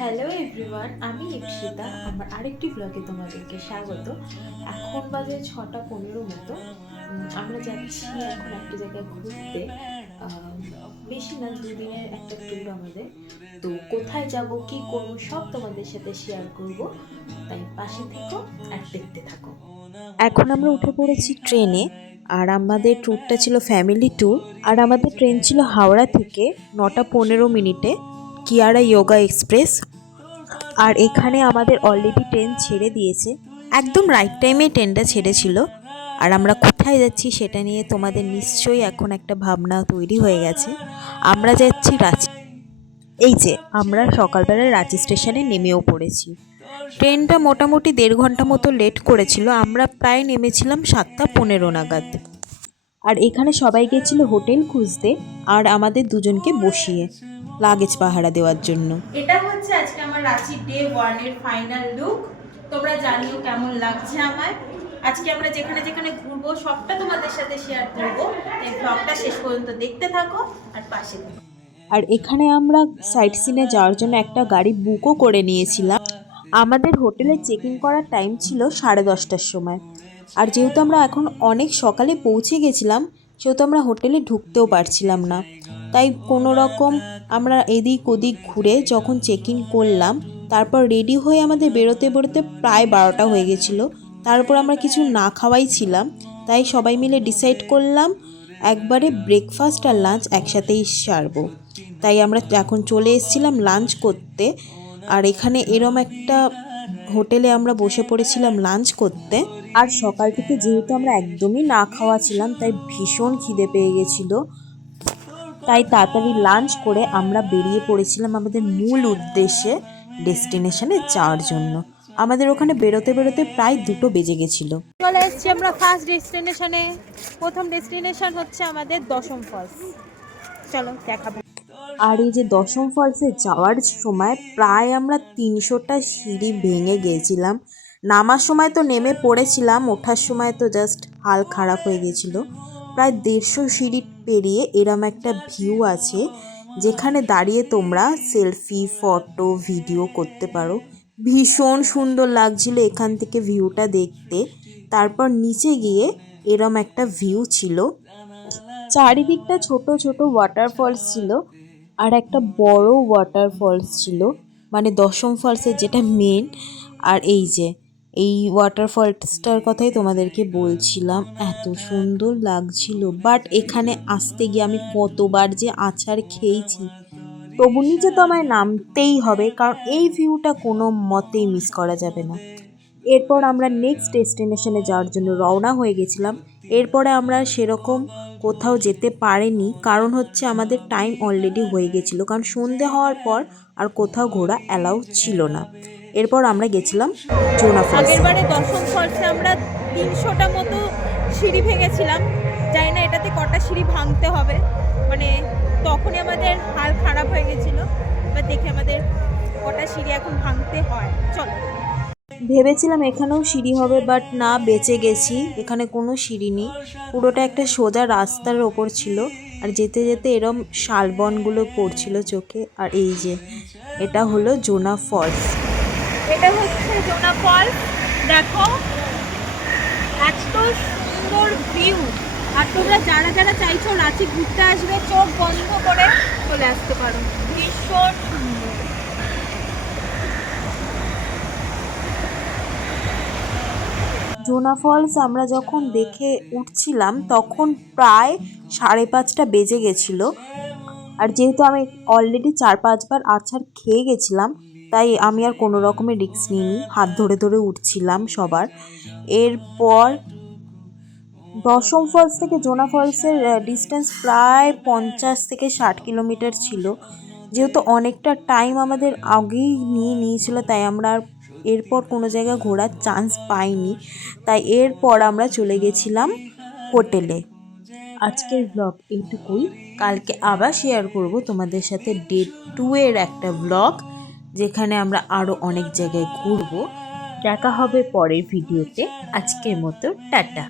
Hello everyone, আমি ইপসিতা। আমার আরেকটি ব্লগে তোমাদেরকে স্বাগত। এখন বাজে 6:15 মতো। আমরা যাচ্ছি এখন একটা জায়গায় ঘুরতে। বেশি না, দুদিনের একটা ট্যুর আমাদের। তো কোথায় যাব, কি করব, সব তোমাদের সাথে শেয়ার করব। তাই পাশে থেকো আর দেখতে থাকো। এখন আমরা উঠে পড়েছি ট্রেনে। আর আমাদের ট্যুরটা ছিল ফ্যামিলি ট্যুর। আর আমাদের ট্রেন ছিল হাওড়া থেকে 9টা 15 মিনিটে, কিয়ারা যোগা এক্সপ্রেস। আর এখানে আমাদের অলরেডি ট্রেন ছেড়ে দিয়েছে, একদম রাইট টাইমে ট্রেনটা ছেড়েছিল। আর আমরা কোথায় যাচ্ছি সেটা নিয়ে তোমাদের নিশ্চয়ই এখন একটা ভাবনা তৈরি হয়ে গেছে। আমরা যাচ্ছি রাঁচি। এই যে আমরা সকালবেলায় রাঁচি স্টেশনে নেমেও পড়েছি। ট্রেনটা মোটামুটি 1.5 ঘন্টা মতো লেট করেছিল। আমরা প্রায় নেমেছিলাম 7টা 15 নাগাদ। আর এখানে সবাই গেছিল হোটেল খুঁজতে, আর আমাদের দুজনকে বসিয়ে লাগেজ পাহারা দেওয়ার জন্য। এটা হচ্ছে আজকে আমার রাঁচি ডে 1 এর ফাইনাল লুক। তোমরা জানিও কেমন লাগছে আমার। আজকে আমরা যেখানে যেখানে ঘুরবো সবটা তোমাদের সাথে শেয়ার করবো। এই ব্লগটা শেষ পর্যন্ত দেখতে থাকো আর পাশে থাকো। আর এখানে আমরা সাইট সিনে যাওয়ার জন্য একটা গাড়ি বুকও করে নিয়েছিলাম। আমাদের হোটেলে চেক ইন করার টাইম ছিল 10:30টার সময়। আর যেহেতু আমরা এখন অনেক সকালে পৌঁছে গেছিলাম, সেহেতু আমরা হোটেলে ঢুকতেও পারছিলাম না। তাই কোনো রকম আমরা এদিক ওদিক ঘুরে যখন চেক ইন করলাম, তারপর রেডি হয়ে আমাদের বেরোতে বেরোতে প্রায় 12টা হয়ে গেছিলো। তারপর আমরা কিছু না খাওয়াই ছিলাম। তাই সবাই মিলে ডিসাইড করলাম একবারে ব্রেকফাস্ট আর লাঞ্চ একসাথেই সারবো। তাই আমরা এখন চলে এসেছিলাম লাঞ্চ করতে। আর এখানে এরম একটা হোটেলে আমরা বসে পড়েছিলাম লাঞ্চ করতে। আর সকাল থেকে যেহেতু আমরা একদমই না খাওয়া ছিলাম, তাই ভীষণ খিদে পেয়ে গেছিলো। তাই তাড়াতাড়ি লাঞ্চ করে আমরা বেরিয়ে পড়েছিলাম আমাদের মূল উদ্দেশ্যে, ডেস্টিনেশনে যাওয়ার জন্য। আমাদের ওখানে বেরোতে বেরোতে প্রায় 2টো বেজে গেছিলো। চলে এসেছি আমরা ফার্স্ট ডেস্টিনেশনে। প্রথম ডেস্টিনেশন হচ্ছে আমাদের দশম ফলস। চলো দেখাবো। আর এই যে দশম ফলসে যাওয়ার সময় প্রায় আমরা 300টা সিঁড়ি ভেঙে গিয়েছিলাম। নামার সময় তো নেমে পড়েছিলাম, ওঠার সময় তো জাস্ট হাল খারাপ হয়ে গেছিলো। প্রায় 150 সিঁড়ি পেরিয়ে এরম একটা ভিউ আছে, যেখানে দাঁড়িয়ে তোমরা সেলফি, ফটো, ভিডিও করতে পারো। ভীষণ সুন্দর লাগছিল এখান থেকে ভিউটা দেখতে। তারপর নিচে গিয়ে এরম একটা ভিউ ছিল, চারিদিকটা ছোট ছোট ওয়াটারফলস ছিল। আর একটা বড় ওয়াটারফলস ছিল, মানে দশম ফলসের যেটা মেন। আর এই যে এই ওয়াটারফলসটার কথাই তোমাদেরকে বলছিলাম, এত সুন্দর লাগছিল। বাট এখানে আসতে গিয়ে আমি কতবার যে আছাড় খেয়েছি, তবু নিচে তো আমায় নামতেই হবে, কারণ এই ভিউটা কোনো মতেই মিস করা যাবে না। এরপর আমরা নেক্সট ডেস্টিনেশনে যাওয়ার জন্য রওনা হয়ে গেছিলাম। এরপরে আমরা সেরকম কোথাও যেতে পারিনি, কারণ হচ্ছে আমাদের টাইম অলরেডি হয়ে গেছিলো, কারণ সন্ধে হওয়ার পর আর কোথাও ঘোরা অ্যালাউ ছিল না। এরপর আমরা গেছিলাম জোনা ফলস। আগেরবারে দশম ফলসে আমরা 300টা মতো সিঁড়ি ভেঙেছিলাম। জানি না এটাতে কটা সিঁড়ি ভাঙতে হবে, মানে তখনই আমাদের হাল খারাপ হয়ে গেছিলো। এবার দেখি আমাদের কটা সিঁড়ি এখন ভাঙতে হয়। চলো। ভেবেছিলাম এখানেও সিঁড়ি হবে, বাট না, বেঁচে গেছি। এখানে কোনো সিঁড়ি নেই, পুরোটা একটা সোজা রাস্তার ওপর ছিল। আর যেতে যেতে এরম শালবনগুলো পড়ছিল চোখে। আর এই যে এটা হলো জোনা ফলস। এটা হচ্ছে জোনা ফলস। দেখো এত সুন্দর ভিউ। আর তোমরা যারা যারা চাইছো রাঁচি ঘুরতে আসবে, চোখ বন্ধ করে চলে আসতে পারো। ভীষণ সুন্দর। জোনা ফলস আমরা যখন দেখে উঠছিলাম তখন প্রায় 5:30টা বেজে গেছিলো। আর যেহেতু আমি অলরেডি 4-5বার আছাড় খেয়ে গেছিলাম, তাই আমি আর কোনো রকমের রিস্ক নিইনি, হাত ধরে ধরে উঠছিলাম সবার। এরপর দশম ফলস থেকে জোনা ফলসের ডিস্টেন্স প্রায় 50 থেকে 60 কিলোমিটার ছিল। যেহেতু অনেকটা টাইম আমাদের আগেই নিয়ে নিয়েছিল, তাই আমরা আর এরপর কোনো জায়গায় ঘোরার চান্স পাইনি। তাই এরপর আমরা চলে গেছিলাম হোটেলে। আজকের ব্লগ এইটুকুই। কালকে আবার শেয়ার করব তোমাদের সাথে ডে 2 এর একটা ব্লগ, যেখানে আমরা আরও অনেক জায়গায় ঘুরবো। দেখা হবে পরের ভিডিওতে। আজকের মতো টাটা।